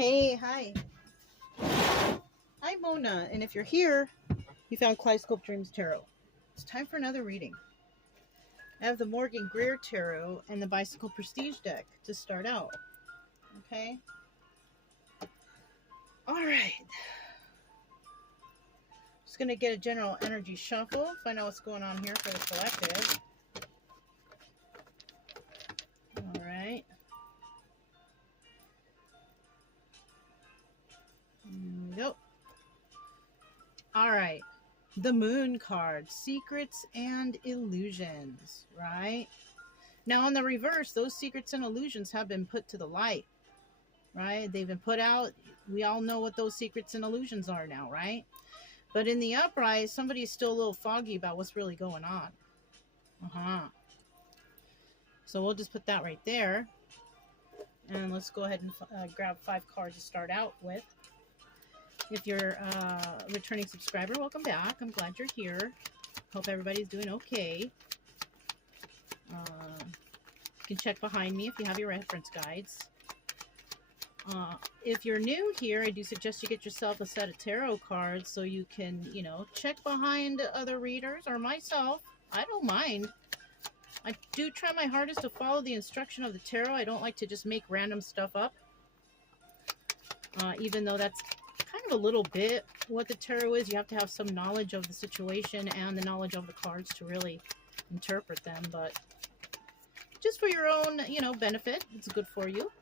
Hey, hi. I'm Mona, and if you're here, you found Kaleidoscope Dreams Tarot. It's time for another reading. I have the Morgan Greer Tarot and the Bicycle Prestige deck to start out. Okay? Alright. Just going to get a general energy shuffle, find out what's going on here for the collective. Alright. Nope. Alright. The Moon card, Secrets and Illusions, right? Now, on the reverse, those secrets and illusions have been put to the light, right? They've been put out. We all know what those secrets and illusions are now, right? But in the upright, somebody's still a little foggy about what's really going on. So we'll just put that right there. And let's go ahead and grab 5 cards to start out with. If you're a returning subscriber, welcome back. I'm glad you're here. Hope everybody's doing okay. You can check behind me if you have your reference guides. If you're new here, I do suggest you get yourself a set of tarot cards so you can, check behind other readers or myself. I don't mind. I do try my hardest to follow the instruction of the tarot. I don't like to just make random stuff up. Even though that's kind of a little bit what the tarot is. You have to have some knowledge of the situation and the knowledge of the cards to really interpret them. But just for your own, benefit, it's good for you.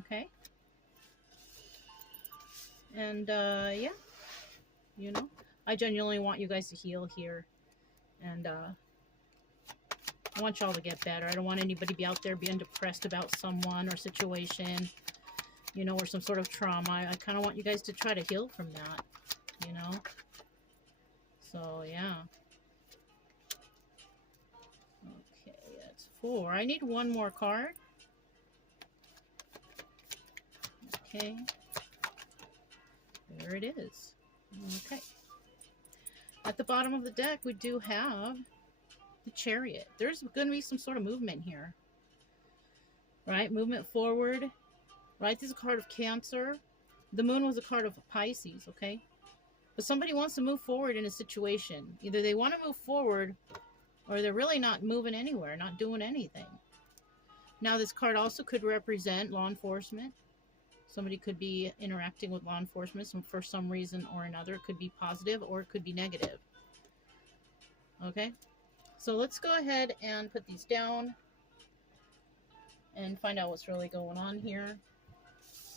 Okay. And, yeah, I genuinely want you guys to heal here. And, I want y'all to get better. I don't want anybody to be out there being depressed about someone or situation, or some sort of trauma. I kind of want you guys to try to heal from that, So, yeah. Okay, that's 4. I need one more card. Okay. There it is. Okay. At the bottom of the deck, we do have the Chariot. There's going to be some sort of movement here. Right? Movement forward. Right? This is a card of Cancer. The Moon was a card of Pisces, okay? But somebody wants to move forward in a situation. Either they want to move forward or they're really not moving anywhere, not doing anything. Now, this card also could represent law enforcement. Somebody could be interacting with law enforcement for some reason or another. It could be positive or it could be negative. Okay? So let's go ahead and put these down and find out what's really going on here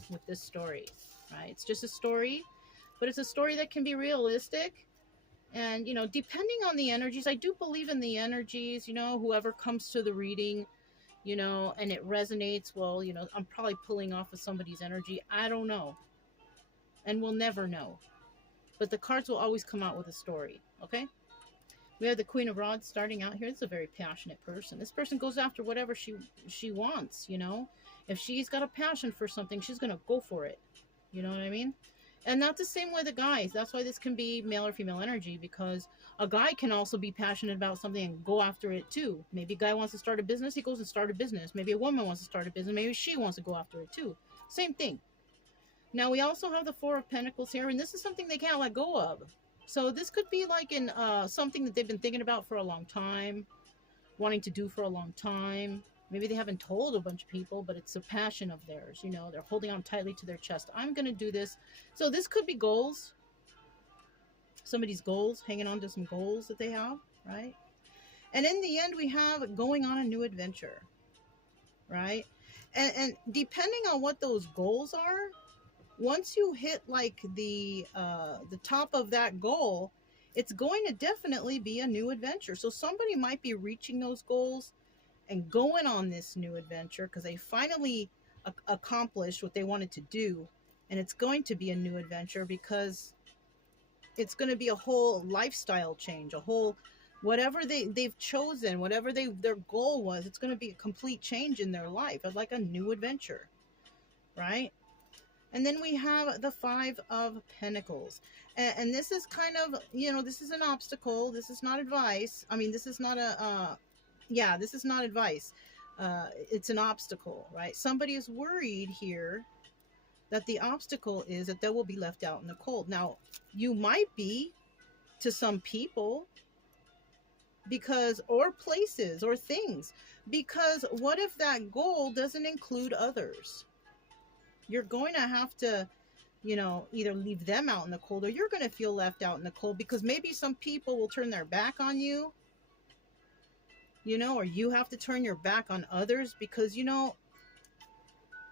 with this story. Right? It's just a story, but it's a story that can be realistic. And, depending on the energies, I do believe in the energies, whoever comes to the reading, and it resonates, well, I'm probably pulling off of somebody's energy. I don't know. And we'll never know. But the cards will always come out with a story, okay? We have the Queen of Rods starting out here. This is a very passionate person. This person goes after whatever she wants, If she's got a passion for something, she's going to go for it. You know what I mean? And that's the same with the guys. That's why this can be male or female energy, because a guy can also be passionate about something and go after it too. Maybe a guy wants to start a business, he goes and start a business. Maybe a woman wants to start a business, maybe she wants to go after it too. Same thing. Now we also have the 4 of Pentacles here, and this is something they can't let go of. So this could be like in something that they've been thinking about for a long time, wanting to do for a long time. Maybe they haven't told a bunch of people, but it's a passion of theirs. They're holding on tightly to their chest. I'm going to do this. So this could be goals. Somebody's goals, hanging on to some goals that they have, right? And in the end, we have going on a new adventure, right? And depending on what those goals are, once you hit like the top of that goal, it's going to definitely be a new adventure. So somebody might be reaching those goals and going on this new adventure because they finally accomplished what they wanted to do. And it's going to be a new adventure because it's going to be a whole lifestyle change, a whole, whatever they've chosen, whatever their goal was, it's going to be a complete change in their life, like a new adventure, right? And then we have the 5 of Pentacles. And this is kind of, this is an obstacle. This is not advice. I mean, this is not this is not advice. It's an obstacle, right? Somebody is worried here that the obstacle is that they will be left out in the cold. Now, you might be to some people, because, or places or things, because what if that goal doesn't include others? You're going to have to, you know, either leave them out in the cold, or you're going to feel left out in the cold, because maybe some people will turn their back on you, you know, or you have to turn your back on others, because, you know,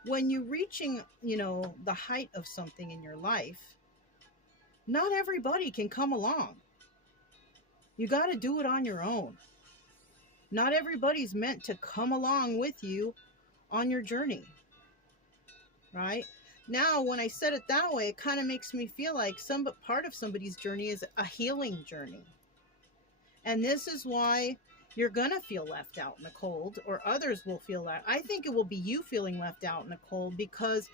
when you're reaching, you know, the height of something in your life, not everybody can come along. You got to do it on your own. Not everybody's meant to come along with you on your journey, right? Now, when I said it that way, it kind of makes me feel like some part of somebody's journey is a healing journey. And this is why you're going to feel left out in the cold, or others will feel that. I think it will be you feeling left out in the cold, because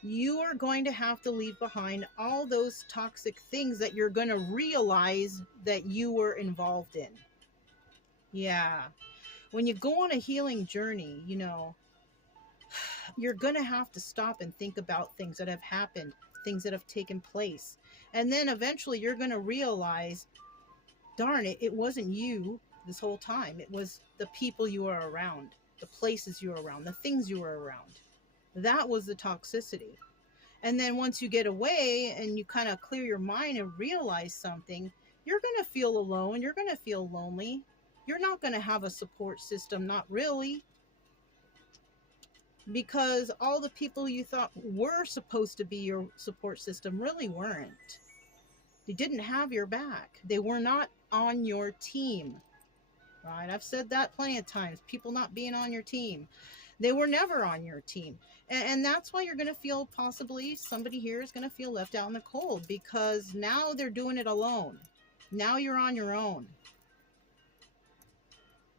you are going to have to leave behind all those toxic things that you're going to realize that you were involved in. Yeah. When you go on a healing journey, you know, you're going to have to stop and think about things that have happened, things that have taken place. And then eventually you're going to realize, darn it, it wasn't you this whole time. It was the people you were around, the places you were around, the things you were around. That was the toxicity. And then once you get away and you kind of clear your mind and realize something, you're going to feel alone. You're going to feel lonely. You're not going to have a support system. Not really. Because all the people you thought were supposed to be your support system really weren't. They didn't have your back. They were not on your team. Right? I've said that plenty of times. People not being on your team. They were never on your team. And that's why you're going to feel, possibly somebody here is going to feel left out in the cold, because now they're doing it alone. Now you're on your own.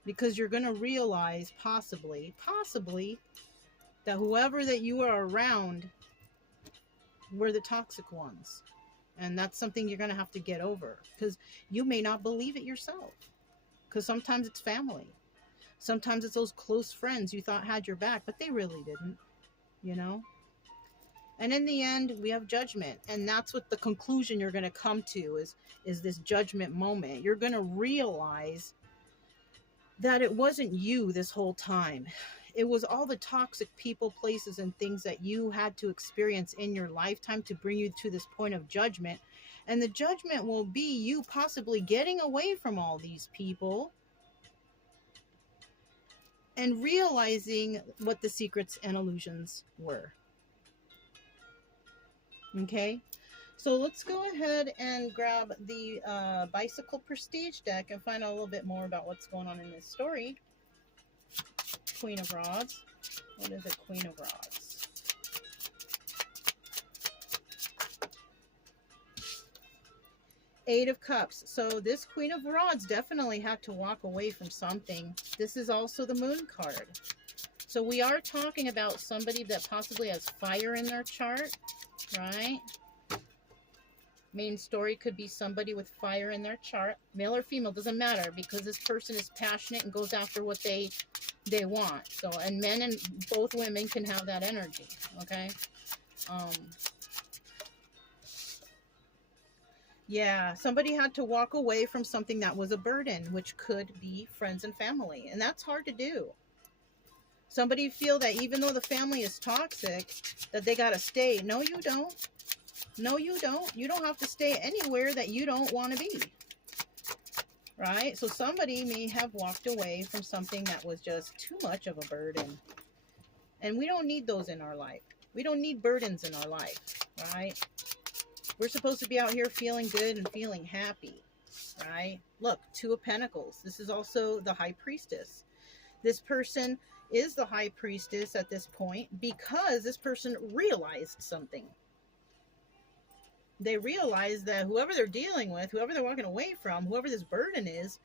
Because you're going to realize possibly, that whoever that you are around were the toxic ones. And that's something you're going to have to get over, because you may not believe it yourself. Because sometimes it's family. Sometimes it's those close friends you thought had your back, but they really didn't, you know? And in the end, we have judgment. And that's what the conclusion you're going to come to is this judgment moment. You're going to realize that it wasn't you this whole time. It was all the toxic people, places, and things that you had to experience in your lifetime to bring you to this point of judgment. And the judgment will be you possibly getting away from all these people and realizing what the secrets and illusions were. Okay, so let's go ahead and grab the Bicycle Prestige deck and find out a little bit more about what's going on in this story. Queen of Rods. What is a Queen of Rods? Eight of Cups. So this Queen of Rods definitely had to walk away from something. This is also the Moon card. So we are talking about somebody that possibly has fire in their chart, right? Main story could be somebody with fire in their chart. Male or female, doesn't matter, because this person is passionate and goes after what they want. So, and men and both women can have that energy, okay? Yeah, somebody had to walk away from something that was a burden, which could be friends and family. And that's hard to do. Somebody feel that even though the family is toxic, that they got to stay. No, you don't. No, you don't. You don't have to stay anywhere that you don't want to be. Right? So somebody may have walked away from something that was just too much of a burden. And we don't need those in our life. We don't need burdens in our life. Right? We're supposed to be out here feeling good and feeling happy. Right? Look, Two of Pentacles. This is also the High Priestess. This person is the High Priestess at this point because this person realized something. They realize that whoever they're dealing with, whoever they're walking away from, whoever this burden is,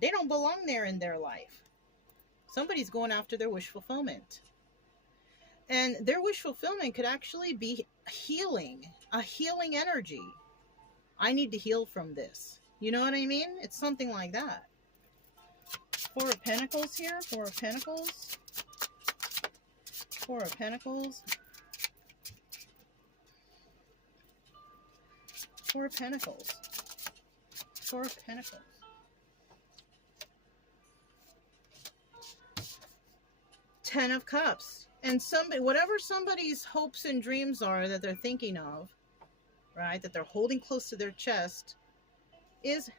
they don't belong there in their life. Somebody's going after their wish fulfillment. And their wish fulfillment could actually be healing, a healing energy. I need to heal from this. You know what I mean? It's something like that. Four of Pentacles here. Four of Pentacles. Four of Pentacles. Four of Pentacles. Four of Pentacles. Ten of Cups. And somebody, whatever somebody's hopes and dreams are that they're thinking of, right, that they're holding close to their chest, is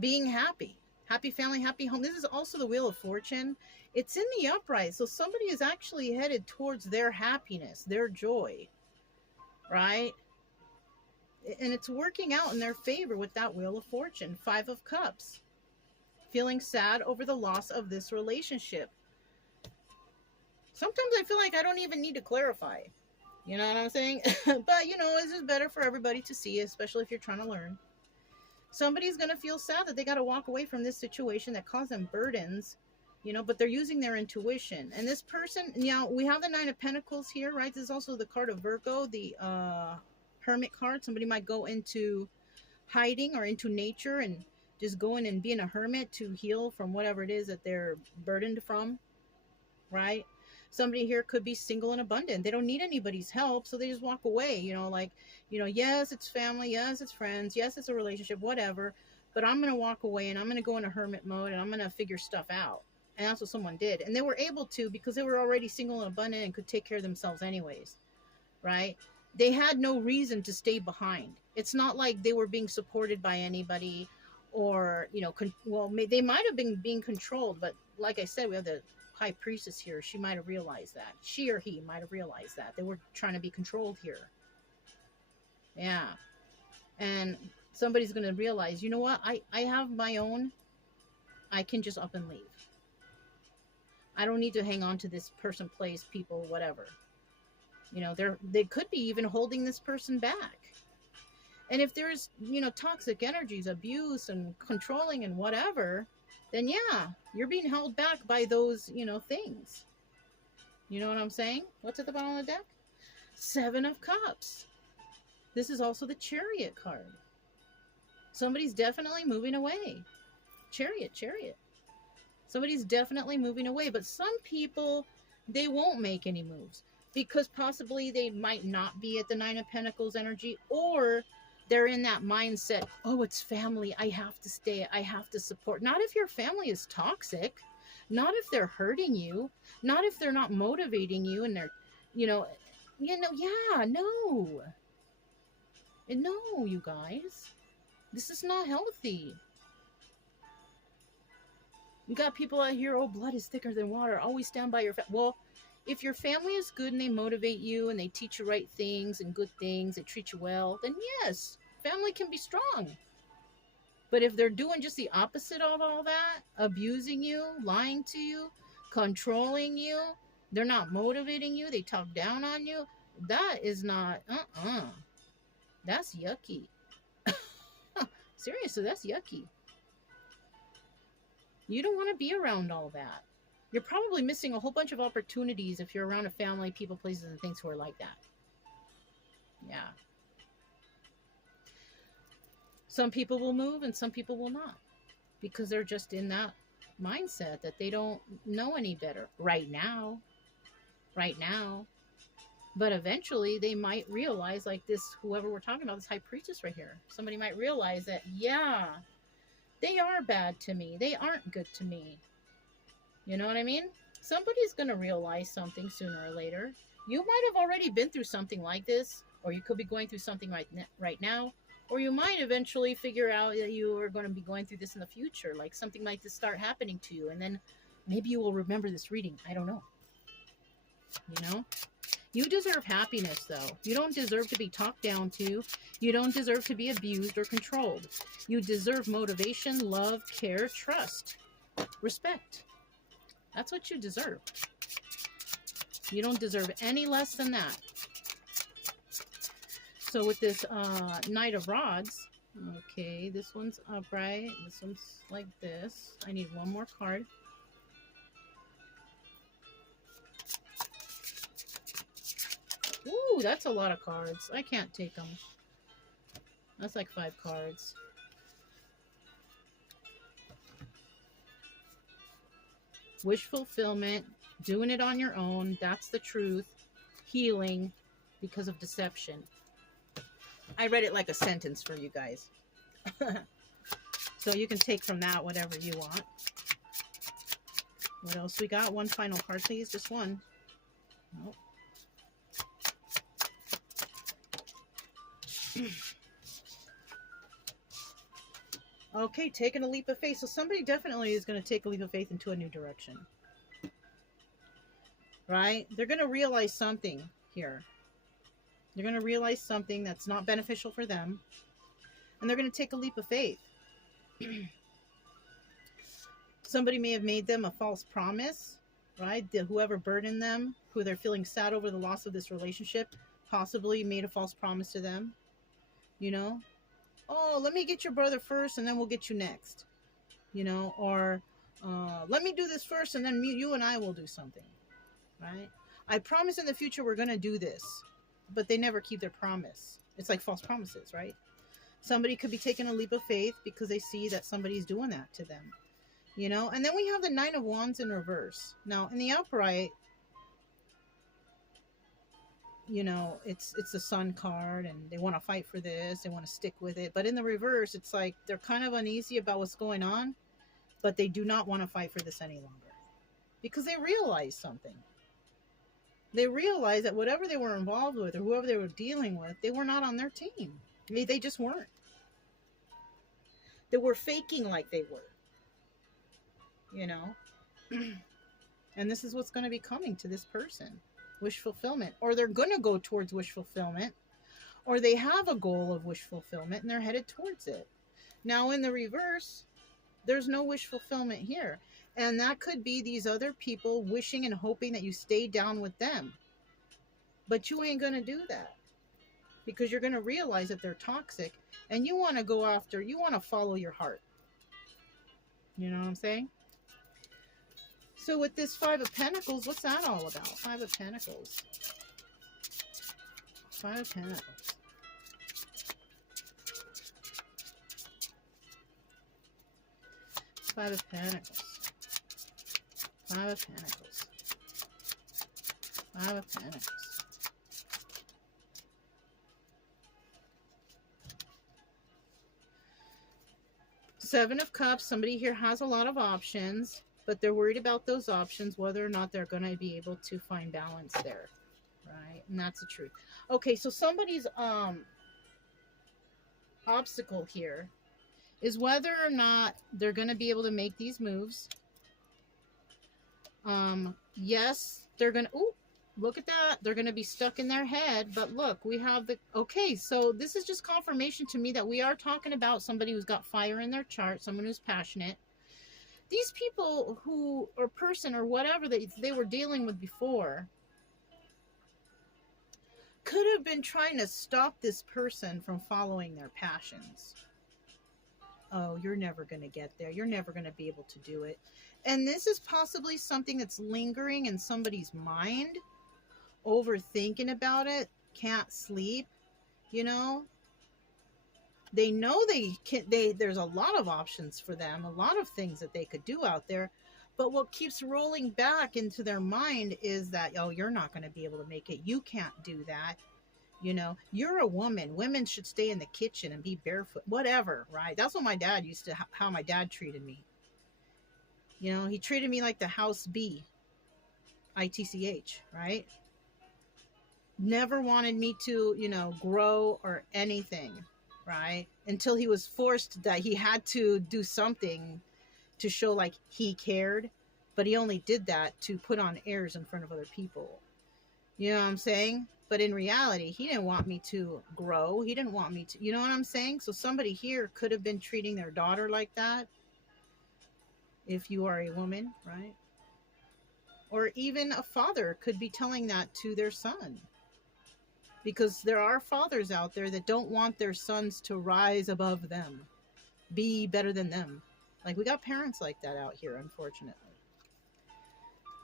being happy. Happy family, happy home. This is also the Wheel of Fortune. It's in the upright. So somebody is actually headed towards their happiness, their joy, right? And it's working out in their favor with that Wheel of Fortune. Five of Cups. Feeling sad over the loss of this relationship. Sometimes I feel like I don't even need to clarify. You know what I'm saying? But, you know, this is better for everybody to see, especially if you're trying to learn. Somebody's going to feel sad that they got to walk away from this situation that caused them burdens, you know, but they're using their intuition. And this person, you know, we have the Nine of Pentacles here, right? This is also the card of Virgo, the Hermit card. Somebody might go into hiding or into nature and just go in and being a hermit to heal from whatever it is that they're burdened from, right? Somebody here could be single and abundant. They don't need anybody's help, so they just walk away, you know, like, you know, yes, it's family, yes, it's friends, yes, it's a relationship, whatever, but I'm going to walk away and I'm going to go into hermit mode and I'm going to figure stuff out. And that's what someone did. And they were able to because they were already single and abundant and could take care of themselves anyways, right? They had no reason to stay behind. It's not like they were being supported by anybody or, you know, well, they might have been being controlled, but like I said, we have the High Priestess here. She might have realized that. She or he might have realized that. They were trying to be controlled here. Yeah. And somebody's going to realize, you know what? I have my own. I can just up and leave. I don't need to hang on to this person, place, people, whatever. You know, they could be even holding this person back. And if there's, you know, toxic energies, abuse and controlling and whatever, then yeah, you're being held back by those, you know, things. You know what I'm saying? What's at the bottom of the deck? Seven of Cups. This is also the Chariot card. Somebody's definitely moving away. Chariot, Chariot. Somebody's definitely moving away. But some people, they won't make any moves because possibly they might not be at the Nine of Pentacles energy, or they're in that mindset, oh, it's family, I have to stay, I have to support. Not if your family is toxic, not if they're hurting you, not if they're not motivating you and they're, yeah, no. And no, you guys, this is not healthy. You got people out here, oh, blood is thicker than water, always stand by your family. Well, if your family is good and they motivate you and they teach you right things and good things, they treat you well, then yes, family can be strong. But if they're doing just the opposite of all that, abusing you, lying to you, controlling you, they're not motivating you, they talk down on you, that is not, that's yucky. Seriously, that's yucky. You don't want to be around all that. You're probably missing a whole bunch of opportunities if you're around a family, people, places, and things who are like that. Yeah. Some people will move and some people will not because they're just in that mindset that they don't know any better right now. Right now. But eventually they might realize, like this, whoever we're talking about, this High Priestess right here. Somebody might realize that, yeah, they are bad to me. They aren't good to me. You know what I mean? Somebody's going to realize something sooner or later. You might have already been through something like this, or you could be going through something right now, or you might eventually figure out that you are going to be going through this in the future, like something like this start happening to you, and then maybe you will remember this reading. I don't know. You know? You deserve happiness, though. You don't deserve to be talked down to. You don't deserve to be abused or controlled. You deserve motivation, love, care, trust, respect. That's what you deserve. You don't deserve any less than that. So with this Knight of Rods, okay, this one's upright. This one's like this. I need one more card. Ooh, that's a lot of cards. I can't take them. That's like 5 cards. Wish fulfillment, doing it on your own, that's the truth. Healing because of deception. I read it like a sentence for you guys. So you can take from that whatever you want. What else we got? One final card, please. Just one. Nope. Okay, taking a leap of faith. So somebody definitely is going to take a leap of faith into a new direction. Right? They're going to realize something here. They're going to realize something that's not beneficial for them. And they're going to take a leap of faith. Somebody may have made them a false promise, right? Whoever burdened them, who they're feeling sad over the loss of this relationship, possibly made a false promise to them. You know? Oh, let me get your brother first and then we'll get you next. You know? Or let me do this first and then you and I will do something. Right? I promise in the future we're going to do this. But they never keep their promise. It's like false promises, right? Somebody could be taking a leap of faith because they see that somebody's doing that to them. You know, and then we have the Nine of Wands in reverse. Now, in the upright, you know, it's the Sun card, and they want to fight for this, they want to stick with it. But in the reverse, it's like they're kind of uneasy about what's going on, but they do not want to fight for this any longer because they realize something. They realize that whatever they were involved with or whoever they were dealing with, they were not on their team. They just weren't. They were faking like they were. You know, and this is what's going to be coming to this person. Wish fulfillment. Or they're going to go towards wish fulfillment. Or they have a goal of wish fulfillment and they're headed towards it. Now in the reverse, there's no wish fulfillment here. And that could be these other people wishing and hoping that you stay down with them. But you ain't going to do that. Because you're going to realize that they're toxic. And you want to go after, you want to follow your heart. You know what I'm saying? So with this Five of Pentacles, what's that all about? Five of Pentacles. Five of Pentacles. Five of Pentacles. Five of Pentacles. Five of Pentacles. Seven of Cups. Somebody here has a lot of options. But they're worried about those options, whether or not they're going to be able to find balance there, right? And that's the truth. Okay, so somebody's obstacle here is whether or not they're going to be able to make these moves. Yes, they're going to... Ooh, look at that. They're going to be stuck in their head. But look, we have the... Okay, so this is just confirmation to me that we are talking about somebody who's got fire in their chart, someone who's passionate. These people who, or person or whatever they were dealing with before could have been trying to stop this person from following their passions. Oh, you're never going to get there. You're never going to be able to do it. And this is possibly something that's lingering in somebody's mind, overthinking about it, can't sleep, you know. They know there's a lot of options for them, a lot of things that they could do out there. But what keeps rolling back into their mind is that, oh, you're not going to be able to make it. You can't do that. You know, you're a woman. Women should stay in the kitchen and be barefoot, whatever, right? That's what my dad used to, how my dad treated me. You know, he treated me like the house bee, ITCH, right? Never wanted me to, you know, grow or anything. Right? Until he was forced that he had to do something to show like he cared. But he only did that to put on airs in front of other people. You know what I'm saying? But in reality, he didn't want me to grow. He didn't want me to, you know what I'm saying? So somebody here could have been treating their daughter like that. If you are a woman, right? Or even a father could be telling that to their son. Because there are fathers out there that don't want their sons to rise above them, be better than them. Like, we got parents like that out here, unfortunately.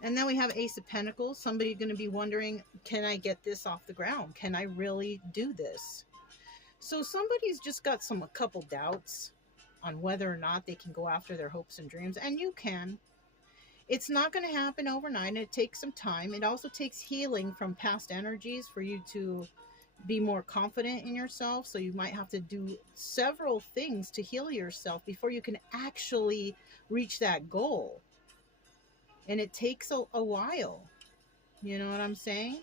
And then we have Ace of Pentacles. Somebody's going to be wondering, can I get this off the ground? Can I really do this? So somebody's just got a couple doubts on whether or not they can go after their hopes and dreams. And you can. It's not going to happen overnight. It takes some time. It also takes healing from past energies for you to, be more confident in yourself. So you might have to do several things to heal yourself before you can actually reach that goal. And it takes a while. You know what I'm saying?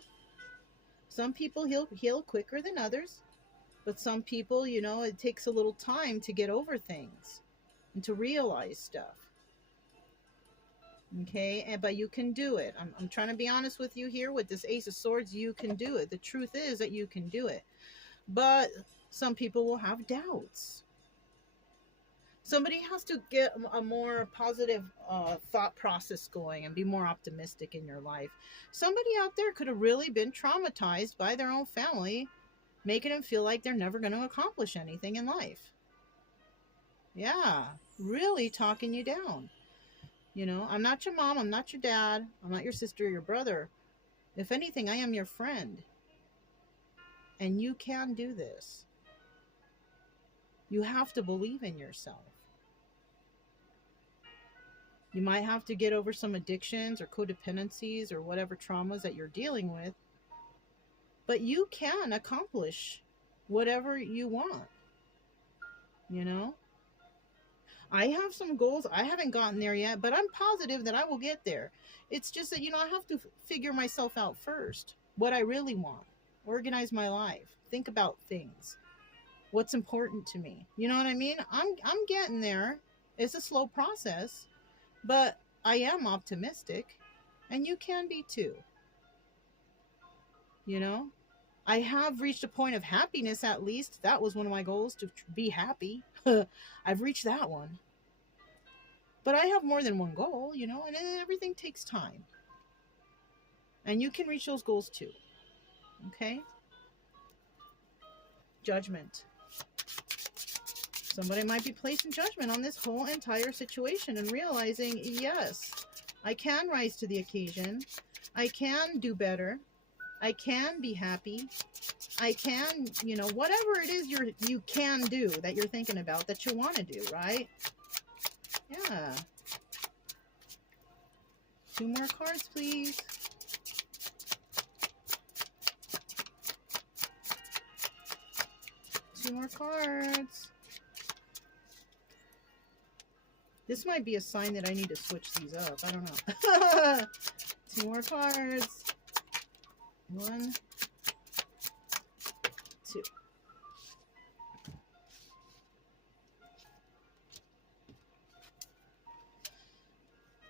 Some people heal quicker than others, but some people, you know, it takes a little time to get over things and to realize stuff. Okay, but you can do it. I'm trying to be honest with you here with this Ace of Swords. You can do it. The truth is that you can do it. But some people will have doubts. Somebody has to get a more positive thought process going and be more optimistic in your life. Somebody out there could have really been traumatized by their own family, making them feel like they're never going to accomplish anything in life. Yeah, really talking you down. You know, I'm not your mom, I'm not your dad, I'm not your sister or your brother. If anything, I am your friend. And you can do this. You have to believe in yourself. You might have to get over some addictions or codependencies or whatever traumas that you're dealing with. But you can accomplish whatever you want. You know? I have some goals. I haven't gotten there yet, but I'm positive that I will get there. It's just that, you know, I have to figure myself out first. What I really want. Organize my life. Think about things. What's important to me. You know what I mean? I'm getting there. It's a slow process, but I am optimistic, and you can be too. You know? I have reached a point of happiness, at least. That was one of my goals, to be happy. I've reached that one. But I have more than one goal, you know, and everything takes time. And you can reach those goals too. Okay? Judgment. Somebody might be placing judgment on this whole entire situation and realizing, yes, I can rise to the occasion. I can do better. I can be happy. I can, you know, whatever it is you can do, that you're thinking about, that you want to do, right? Yeah. 2 more cards, please. Two more cards. This might be a sign that I need to switch these up. I don't know. 2 more cards. 1, 2.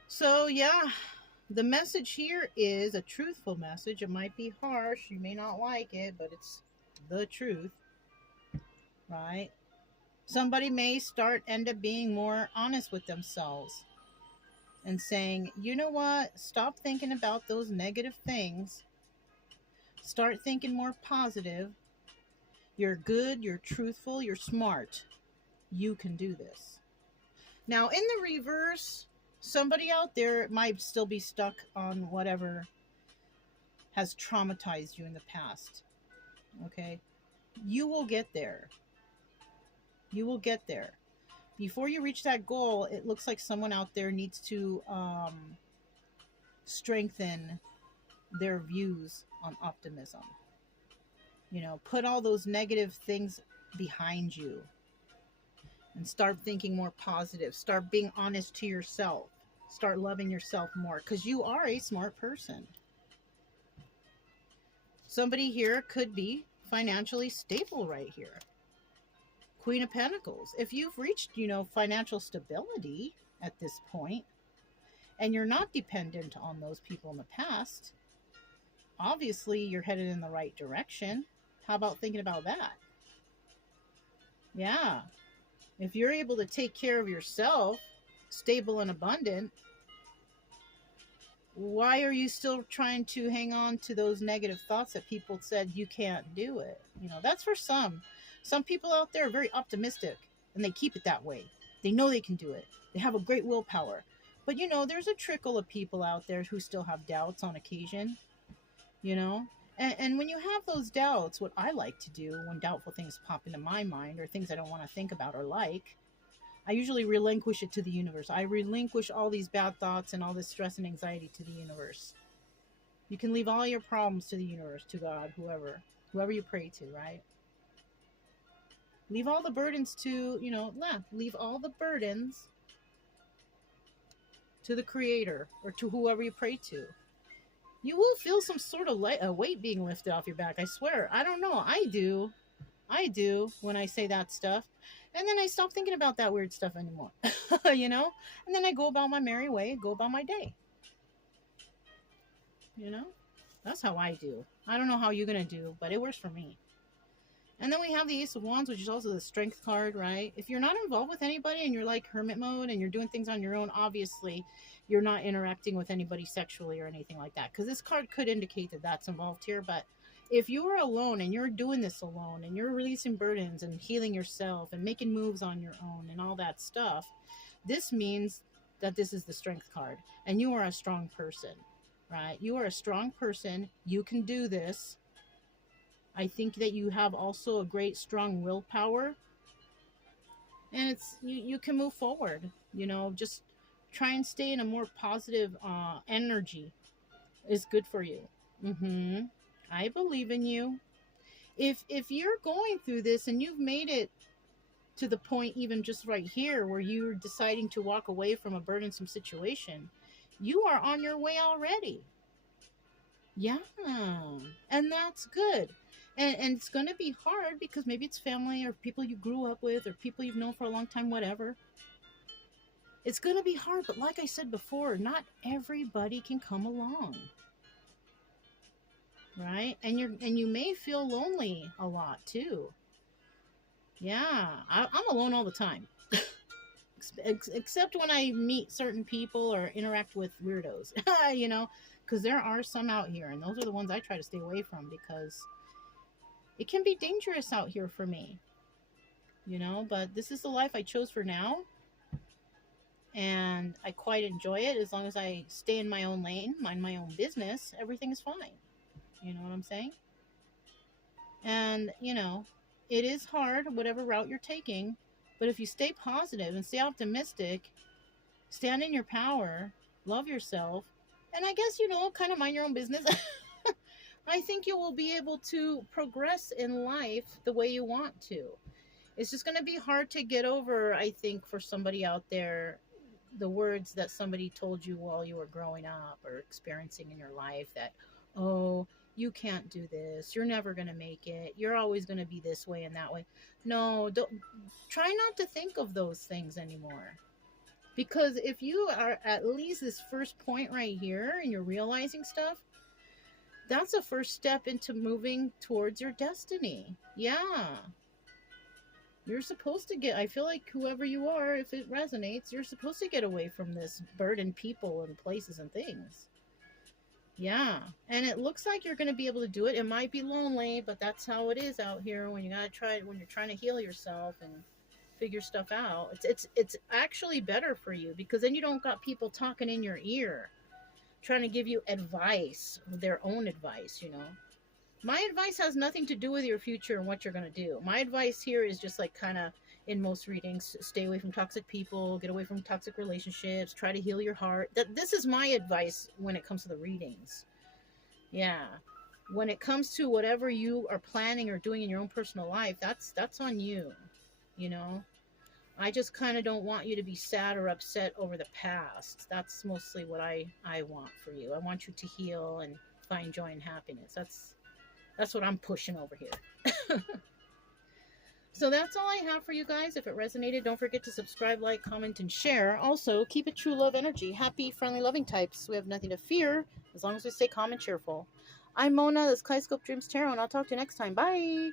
So, yeah, the message here is a truthful message. It might be harsh. You may not like it, but it's the truth, right? Somebody may end up being more honest with themselves and saying, you know what? Stop thinking about those negative things. Start thinking more positive. You're good, you're truthful, you're smart. You can do this. Now, in the reverse, somebody out there might still be stuck on whatever has traumatized you in the past. Okay? You will get there. You will get there. Before you reach that goal, it looks like someone out there needs to strengthen their views on optimism. You know, put all those negative things behind you and start thinking more positive. Start being honest to yourself. Start loving yourself more, because you are a smart person. Somebody here could be financially stable right here. Queen of Pentacles. If you've reached, you know, financial stability at this point, and you're not dependent on those people in the past, obviously you're headed in the right direction. How about thinking about that? Yeah. If you're able to take care of yourself, stable and abundant, why are you still trying to hang on to those negative thoughts that people said you can't do it? You know, that's for some. Some people out there are very optimistic, and they keep it that way. They know they can do it. They have a great willpower. But, you know, there's a trickle of people out there who still have doubts on occasion, you know? And when you have those doubts, what I like to do when doubtful things pop into my mind, or things I don't want to think about or like, I usually relinquish it to the universe. I relinquish all these bad thoughts and all this stress and anxiety to the universe. You can leave all your problems to the universe, to God, whoever you pray to, right? Leave all the burdens to, leave all the burdens to the Creator or to whoever you pray to. You will feel some sort of weight being lifted off your back. I swear. I don't know. I do when I say that stuff. And then I stop thinking about that weird stuff anymore. And then I go about my merry way, go about my day. That's how I do. I don't know how you're going to do, but it works for me. And then we have the Ace of Wands, which is also the Strength card, right? If you're not involved with anybody and you're like hermit mode and you're doing things on your own, obviously you're not interacting with anybody sexually or anything like that. Because this card could indicate that that's involved here. But if you are alone and you're doing this alone and you're releasing burdens and healing yourself and making moves on your own and all that stuff, this means that this is the Strength card. And you are a strong person, right? You are a strong person. You can do this. I think that you have also a great strong willpower, and it's you can move forward. Just try and stay in a more positive energy is good for you. I believe in you. If you're going through this and you've made it to the point, even just right here, where you're deciding to walk away from a burdensome situation, you are on your way already. Yeah, and that's good. And it's going to be hard because maybe it's family or people you grew up with or people you've known for a long time, whatever. It's going to be hard, but like I said before, not everybody can come along. Right? And you may feel lonely a lot too. Yeah, I'm alone all the time. Except when I meet certain people or interact with weirdos, because there are some out here, and those are the ones I try to stay away from because it can be dangerous out here for me, but this is the life I chose for now, and I quite enjoy it. As long as I stay in my own lane, mind my own business, everything is fine. You know what I'm saying? And, it is hard, whatever route you're taking, but if you stay positive and stay optimistic, stand in your power, love yourself, and I guess, kind of mind your own business, I think you will be able to progress in life the way you want to. It's just going to be hard to get over, I think, for somebody out there, the words that somebody told you while you were growing up or experiencing in your life that, oh, you can't do this, you're never going to make it, you're always going to be this way and that way. No, try not to think of those things anymore. Because if you are at least this first point right here and you're realizing stuff, that's a first step into moving towards your destiny. Yeah. You're supposed to I feel like whoever you are, if it resonates, you're supposed to get away from this burdened people and places and things. Yeah. And it looks like you're going to be able to do it. It might be lonely, but that's how it is out here when you're trying to heal yourself and figure stuff out. It's actually better for you because then you don't got people talking in your ear, trying to give you advice, their own advice, My advice has nothing to do with your future and what you're going to do. My advice here is just like kind of in most readings, stay away from toxic people, get away from toxic relationships, try to heal your heart. This is my advice when it comes to the readings. Yeah. When it comes to whatever you are planning or doing in your own personal life, that's on you, I just kind of don't want you to be sad or upset over the past. That's mostly what I want for you. I want you to heal and find joy and happiness. That's what I'm pushing over here. So that's all I have for you guys. If it resonated, don't forget to subscribe, like, comment, and share. Also, keep it true love energy. Happy, friendly, loving types. We have nothing to fear as long as we stay calm and cheerful. I'm Mona. This is Kaleidoscope Dreams Tarot, and I'll talk to you next time. Bye!